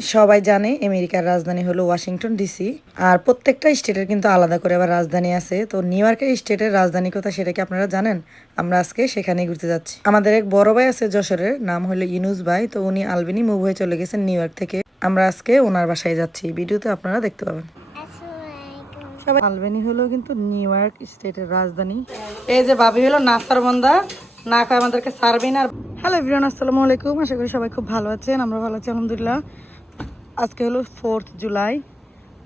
সবাই জানে আমেরিকার রাজধানী হলো ওয়াশিংটন ডিসি আর প্রত্যেকটা স্টেটের কিন্তু আলাদা করে আবার রাজধানী আছে। তো নিউ ইয়র্কের স্টেটের রাজধানী কোথায় সেটা কি আপনারা জানেন? আমরা আজকে সেখানেই ঘুরতে যাচ্ছি। আমাদের এক বড় ভাই আছে যশোরের নাম হলো ইনুস ভাই। তো উনি আলবেনি মুভ হয়ে চলে গেছেন নিউ ইয়র্ক থেকে। আমরা আজকে ওনার বাসায় যাচ্ছি। ভিডিওতে আপনারা দেখতে পাবেন। সবাই আলবেনি হলো কিন্তু নিউ ইয়র্ক স্টেটের রাজধানী। এই যে ভাবি হলো নাসার বন্দা। না খায় আমাদেরকে সার্ভিন আর হ্যালো এভরিওয়ান আসসালামু আলাইকুম আশা করি সবাই খুব ভালো আছেন। আমরা ভালো আছি আলহামদুলিল্লাহ। আজকে হলো ফোর্থ জুলাই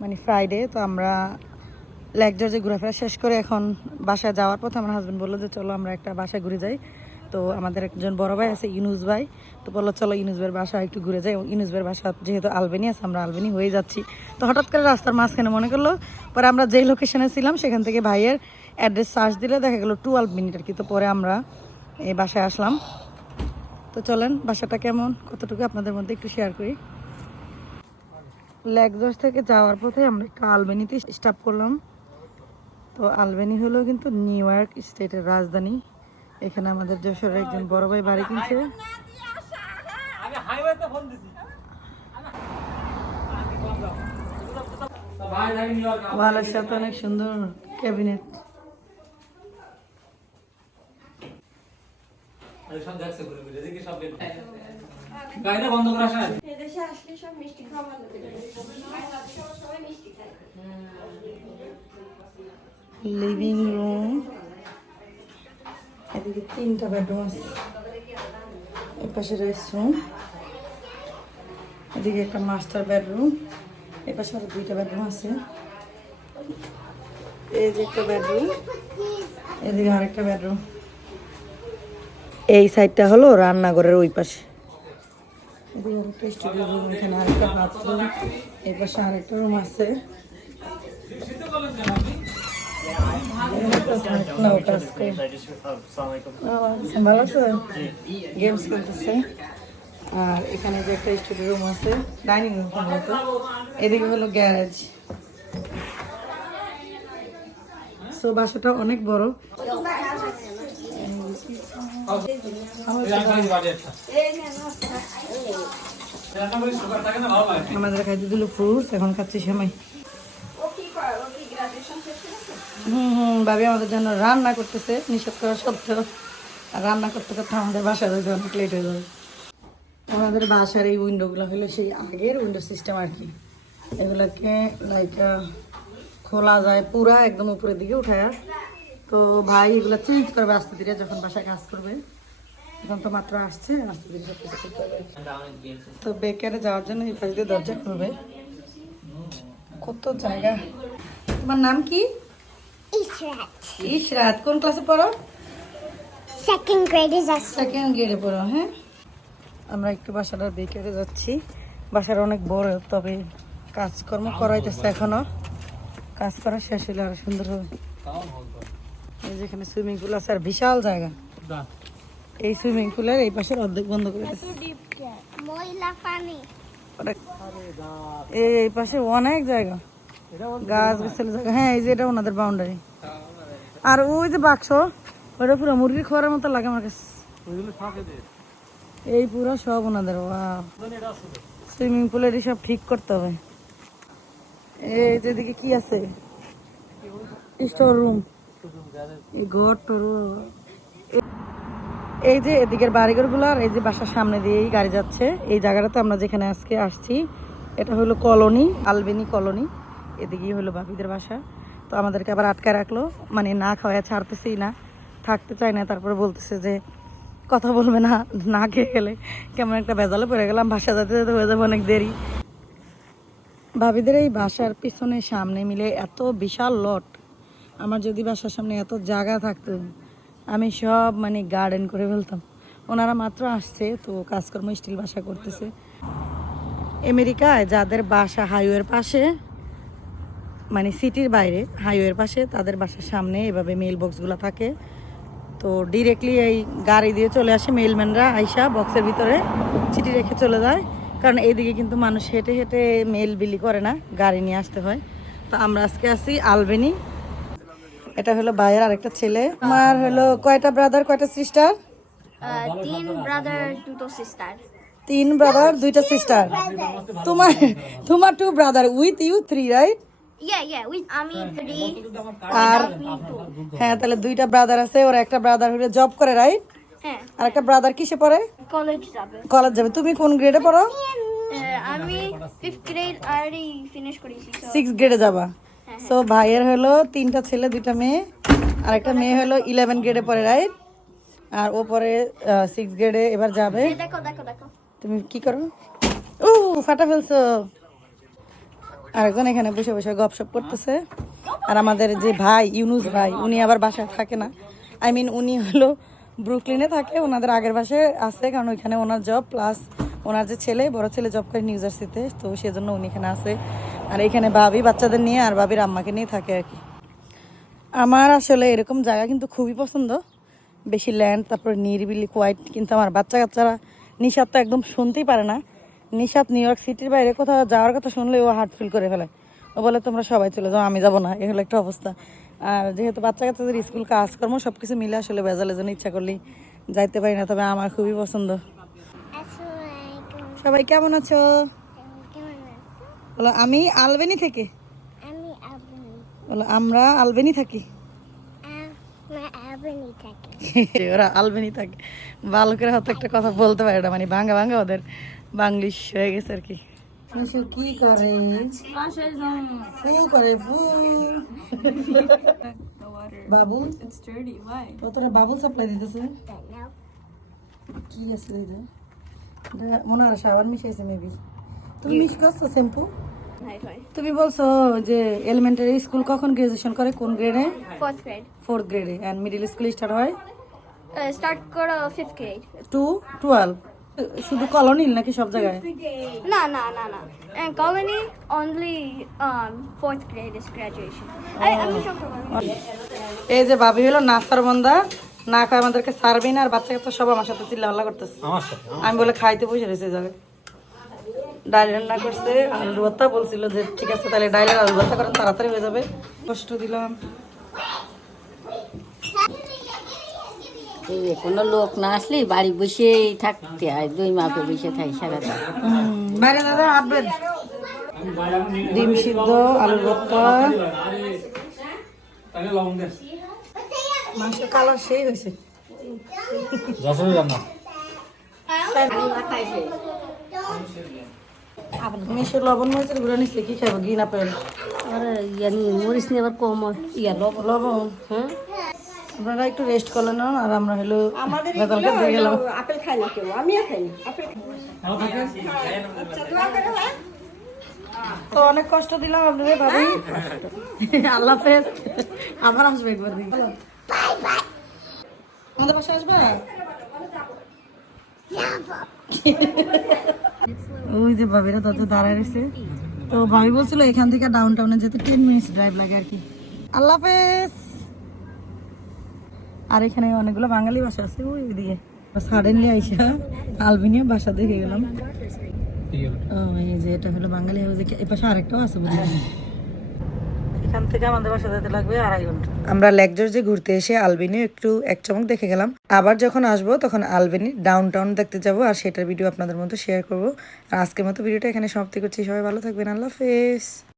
মানে ফ্রাইডে তো আমরা লেক জর্জে ঘোরাফেরা শেষ করে এখন বাসায় যাওয়ার পথে আমার হাজব্যান্ড বলল যে, চলো আমরা একটা বাসায় ঘুরে যাই। তো আমাদের একজন বড় ভাই আছে ইনুস ভাই, তো বলল, চলো ইনুস ভাইয়ের বাসা একটু ঘুরে যাই। এবং ইনুস ভাইয়ের বাসা যেহেতু আলবেনি আছে, আমরা আলবেনি হয়ে যাচ্ছি। তো হঠাৎ করে রাস্তার মাঝখানে মনে করল, পরে আমরা যেই লোকেশনে ছিলাম, সেখান থেকে ভাইয়ের অ্যাড্রেস সার্চ দিলে দেখা গেলো টুয়েলভ মিনিট আর কি। তো পরে আমরা এই বাসায় আসলাম। তো চলেন, বাসাটা কেমন? কতটুকু আপনাদের মধ্যে একটু শেয়ার করি? লেকজস থেকে যাওয়ার পথে আমরা একটু আলবেনিতে স্টপ করলাম। তো আলবেনি হলো কিন্তু নিউ ইয়র্ক স্টেটের রাজধানী। এখানে আমাদের যশোরের একজন বড় ভাই বাড়ি কিনছে। ওয়ালের সাথে অনেক সুন্দর ক্যাবিনেট। গাড়িটা বন্ধ করে এদেশে আসলে সব মিষ্টি খাওয়া ভালো সবাই মিষ্টি খায় লিভিং রুম এদিকে তিনটা বেডরুম আছে এর পাশে রেস্টরুম এদিকে একটা মাস্টার বেডরুম এর পাশে আরও দুইটা বেডরুম আছে এই যে একটা বেডরুম এদিকে আরেকটা বেডরুম এই সাইডটা হলো রান্নাঘরের ওই পাশে। এদিকে আরেকটা স্টুডিও রুম এখানে আরেকটা বাথরুম এই পাশে আরেকটা রুম আছো। গেমস খেলতেছে। আর এখানে যে একটা স্টুডিও রুম আছে ডাইনিং রুম সম্ভবত এদিকে হলো গ্যারেজ সো বাসাটা অনেক বড়। আমাদের খাইতে দিল ফ্রুটস এখন খাচ্ছি সেমাই। হুম হুম ভাবি আমাদের জন্য রান্না করতেছে নিষেধ করা সত্ত্বেও। রান্না করতে করতে আমাদের বাসার হয়তো অনেক লেট হয়ে যাবে। আমাদের বাসার এই উইন্ডোগুলো হলো সেই আগের উইন্ডো সিস্টেম আর কি। এগুলোকে লাইক খোলা যায় পুরা একদম উপরের দিকে উঠায়। তো ভাই এগুলো চেঞ্জ করবে আস্তে ধীরে যখন বাসায় কাজ করবে। এখন তো মাত্র আসছে আস্তে তো বেকারে যাওয়ার জন্য এই পাশ দিয়ে দরজা খুলবে। কত জায়গা। তোমার নাম কি. ইশরাত। কোন ক্লাসে পড়ো? Grade is a সেকেন্ড গ্রেডে পড়ো হ্যাঁ? আমরা একটু বাসাটার বেকারে যাচ্ছি। বাসার অনেক বড় তবে কাজকর্ম করাইতেছে এখনও। কাজ করা শেষ হলে আরও সুন্দর হবে। এই যেখানে সুইমিং পুল আছে আর বিশাল জায়গা। এই সুইমিং পুলের এই পাশের অর্ধেক বন্ধ করে দিচ্ছে. এই এই পাশে অনেক জায়গা। গাছ গাছের জায়গা। হ্যাঁ এই যে এটা ওনাদের বাউন্ডারি আর ওই যে বাক্স ওটা পুরো মুরগি খাওয়ার মতো লাগে আমার কাছে। এই পুরো সব ওনাদের সুইমিং পুলের সব ঠিক করতে হবে। এই যে এদিকে কি আছে? স্টোর রুম এই ঘর টর এই যে এদিকের বাড়িঘরগুলো আর এই যে বাসার সামনে দিয়েই গাড়ি যাচ্ছে। এই জায়গাটাতে আমরা যেখানে আজকে আসছি, এটা হলো কলোনি, আলবেনি কলোনি। এদিকেই হলো বাপিদের বাসা। তো আমাদেরকে আবার আটকায় রাখল। মানে না খাওয়া ছাড়তেছেই না, থাকতে চায় না। তারপরে বলতেছে যে, কথা বলবে না না খেয়ে গেলে কেমন একটা বেজালে পড়ে গেলাম। বাসা যেতে যেতে হয়ে যাবে অনেক দেরি। ভাবিদের এই বাসার পিছনে সামনে মিলে এত বিশাল লট। আমার যদি বাসার সামনে এত জায়গা থাকতো আমি সব মানে গার্ডেন করে ফেলতাম। ওনারা মাত্র আসছে, তো কাজকর্ম স্টিল বাসা করতেছে। আমেরিকায় যাদের বাসা হাইওয়ের পাশে মানে সিটির বাইরে, হাইওয়ের পাশে, তাদের বাসার সামনে এভাবে মেল বক্সগুলো থাকে। তো ডিরেক্টলি এই গাড়ি দিয়ে চলে আসে মেলম্যানরা আইসা বক্সের ভিতরে, চিঠি রেখে চলে যায়। কারণ এইদিকে কিন্তু মানুষ হেঁটে হেঁটে মেল বিলি করে না, গাড়ি নিয়ে আসতে হয়। তো আমরা আজকে আসি আলবেনি। এটা হলো ভাইয়ের আরেকটা ছেলে। আমার হলো কয়টা ব্রাদার কয়টা sister Dean brother, Dudo sister. তিন ব্রাদার দুইটা সিস্টার তোমার তোমার two brother with you three right. আর হ্যাঁ তাহলে দুইটা ব্রাদার আছে ওর একটা ব্রাদার হলে জব করে রাইট হ্যাঁ। আর একটা ব্রাদার কিসে পড়ে? কলেজ যাবে। কলেজ যাবে। তুমি কোন গ্রেডে পড়ো? আমি ফিফথ গ্রেড অলরেডি ফিনিশ করেছি so সিক্স গ্রেডে যাবা। সো ভাইয়ের হলো তিনটা ছেলে দুইটা মেয়ে আর একটা মেয়ে হলো ইলেভেন গ্রেডে পড়ে রাইট আর ও পরে সিক্স গ্রেডে এবার যাবে। তুমি কি করো? ও ফাটা ফেলছো। আরেকজন এখানে বসে বসে গপসপ করতেছে। আর আমাদের যে ভাই ইউনুস ভাই উনি আবার বাসায় থাকে না। আই মিন উনি হলো ব্রুকলিনে থাকে ওনাদের আগের বাসায় আছে কারণ ওইখানে ওনার জব প্লাস ওনার যে ছেলে, বড় ছেলে জব করে নিউ জার্সিতে তো সেজন্য উনি এখানে আছে। আর এখানে ভাবি বাচ্চাদের নিয়ে আর ভাবির আম্মাকে নিয়ে থাকে আর কি। আমার আসলে এরকম জায়গা কিন্তু খুবই পছন্দ। বেশি ল্যান্ড তারপর নিরিবিলি কোয়াইট কিন্তু আমার বাচ্চা কাচ্চারা নিশাদ তো একদম শুনতেই পারে না। নিশাদ নিউ ইয়র্ক সিটির বাইরে কোথাও যাওয়ার কথা শুনলে ও হার্ট ফিল করে ফেলে। ও বলে, তোমরা সবাই চলে যাও, আমি যাব না। এ হলো একটা অবস্থা। আর যেহেতু বাচ্চা কাচ্চাদের স্কুল কাজকর্ম সব কিছু মিলে আসলে বেজালের জন্য ইচ্ছা করলেই যাইতে পারি না, তবে আমার খুবই পছন্দ। সবাই কেমন আছো? কেমন বলো আমি আলবেনি থেকে। বলো আমরা আলবেনি থাকি। ওরা আলবেনি থাকে। ভালো করে হয়তো একটা কথা বলতে পারে না মানে ভাঙ্গা ভাঙ্গা ওদের বাংলিশ হয়ে গেছে আর কি। কি করে? ফু করে ফু। বাবু? ও তোরা বাবুল সাপ্লাই দিতেছে? কি আছে মনে হয় শাওয়ার মিশাইছে মেবি তুমি মিশ করছ শ্যাম্পু. তুমি বলছো যে এলিমেন্টারি স্কুল কখন গ্রাজুয়েশন করে? কোন গ্রেডে ফোর্থ গ্রেড ফোর্থ গ্রেডে অ্যান্ড মিডিল স্কুল স্টার্ট হয়? স্টার্ট করো ফিফথ গ্রেড টু টুয়েলভ শুধু কলোনিল নাকি সব জায়গায়? না না না না। grade is graduation I, আমি সব এই যে ভাবি হলো নাস্তার বন্ধা না খায় আমাদেরকে সারবে না আর বাচ্চা কাচ্চা সব আমার সাথে চিল্লা হাল্লা করতেছে আমি বলে খাইতে বসে রয়েছে যাবে ডাল রান্না করছে আলু ভর্তা বলছিল যে ঠিক আছে তাহলে ডাইলের আলু ভর্তা করেন তাড়াতাড়ি হয়ে যাবে। কষ্ট দিলাম। কোনো লোক না আসলে বাড়ি বসেই থাকতে হয় দুই মাপে বসে থাকি সারাদিন। বাইরে দাদা আসবেন ডিম সিদ্ধ আলু ভর্তা। দেন কালার সেই হয়েছে। যশোরে রান্না? মিশর লবণ মরিচের গুঁড়ো নিচ্ছে কি খাব ঘি না পেল আর ইয়ানি মরিস নিয়ে আবার কম হয়। ইয়া লবণ হ্যাঁ? আপনারা একটু রেস্ট করে নেন আর আমরা হলো ভেজালকে গেলাম। আপেল খাই না কেউ আমিও খাই না আপেল তো অনেক কষ্ট দিলাম আপনাদের ভাবি। আল্লাহ হাফেজ। আবার আসবে একবার দিন। আমাদের পাশে আসবে? ওই যে ভাবিরা তত দাঁড়ায় রয়েছে। তো ভাবি বলছিল এখান থেকে ডাউন টাউনে যেতে টেন মিনিটস ড্রাইভ লাগে আর কি। আল্লাহ হাফেজ। আর এখানে অনেকগুলো বাঙালি বাসা আছে ওই দিকে। সাডেনলি আইসা আলবেনিয়া বাসা দেখে গেলাম। ও, এই যে এটা হলো বাঙালি এই পাশে আরেকটাও আছে বুঝলি এখান থেকে আমাদের বাসা যেতে লাগবে আড়াই ঘণ্টা। আমরা লেকজর্জে ঘুরতে এসে আলবেনি একটু এক চমক দেখে গেলাম। আবার যখন আসব, তখন আলবেনি ডাউন টাউন দেখতে যাব আর সেটার ভিডিও আপনাদের মধ্যে শেয়ার করব। আর আজকের মতো ভিডিওটা এখানে সমাপ্তি করছি। সবাই ভালো থাকবেন। আল্লাহ হাফেজ।